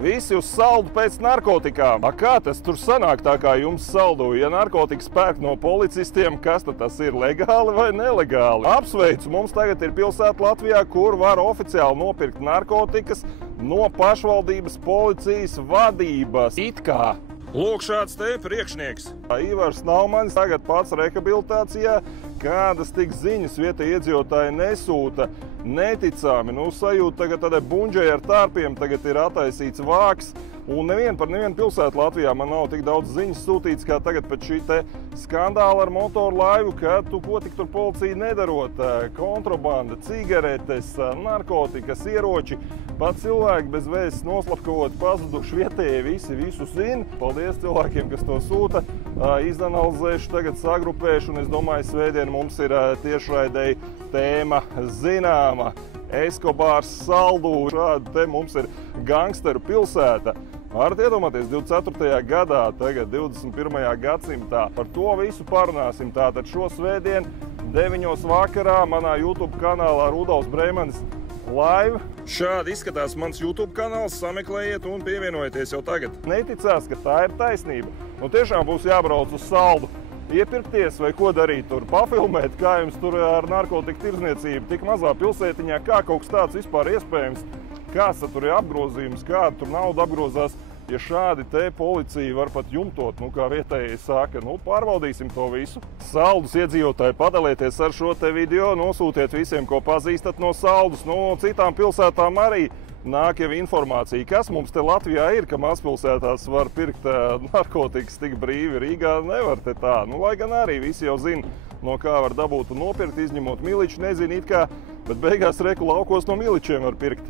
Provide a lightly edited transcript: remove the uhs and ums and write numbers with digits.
Visi uz saldu pēc narkotikām. Kā tas tur sanāk tā kā jums saldu? Ja narkotikas pērk no policistiem, kas tad tas ir, legāli vai nelegāli? Apsveicu, mums tagad ir pilsēta Latvijā, kur var oficiāli nopirkt narkotikas no pašvaldības policijas vadības. It kā. Lūk, šāds te priekšnieks. Ivars Naumanis tagad pats rehabilitācijā. Kādas tik ziņas vietējie iedzīvotāji nesūta. Neticami, sajūta tagad tādai bunģai ar tārpiem, tagad ir attaisīts vāks. Un par nevienu pilsētu Latvijā man nav tik daudz ziņas sūtīts, kā tagad pēc šī te skandāla ar motoru laivu, ka ko tik tur policija nedarot. Kontrabanda, cigaretes, narkotikas, ieroči. Pat cilvēki bez vēzes noslapkavot, pazuduši vietējie, visi visu zina. Paldies cilvēkiem, kas to sūta. Izanalizēšu, tagad sagrupēšu, un es domāju, svētdien mums ir tiešraidēji tēma zināma. Eskobārs saldu, šāda te mums ir gangsteru pilsēta. Varat iedomāties, 24. gadā, tagad 21. gadsimtā. Par to visu parunāsim tātad šo svētdien 9. vakarā manā YouTube kanālā Rudolfs Breimanis Live. Šādi izskatās mans YouTube kanāls, sameklējiet un pievienojieties jau tagad. Neticās, ka tā ir taisnība. Tiešām būs jābrauc uz saldu. Iepirkties vai ko darīt tur, pafilmēt, kā jums tur ar narkotiku tirdzniecību tik mazā pilsētiņā, kā kaut kas tāds vispār iespējams, kāds tur ir apgrozījums, kāda tur nauda apgrozās. Ja šādi te policija var pat jumtot, kā vietējie saka, pārbaudīsim to visu. Saldus iedzīvotāji, padalieties ar šo te video, nosūtiet visiem, ko pazīstat no Saldus, citām pilsētām arī. Nāk jau informācija, kas mums te Latvijā ir, ka mazpilsētās var pirkt narkotikas tik brīvi, Rīgā nevar te tā. Lai gan arī visi jau zina, no kā var dabūt un nopirkt, izņemot miliču, nezinu it kā, bet beigās reku laukos no miličiem var pirkt.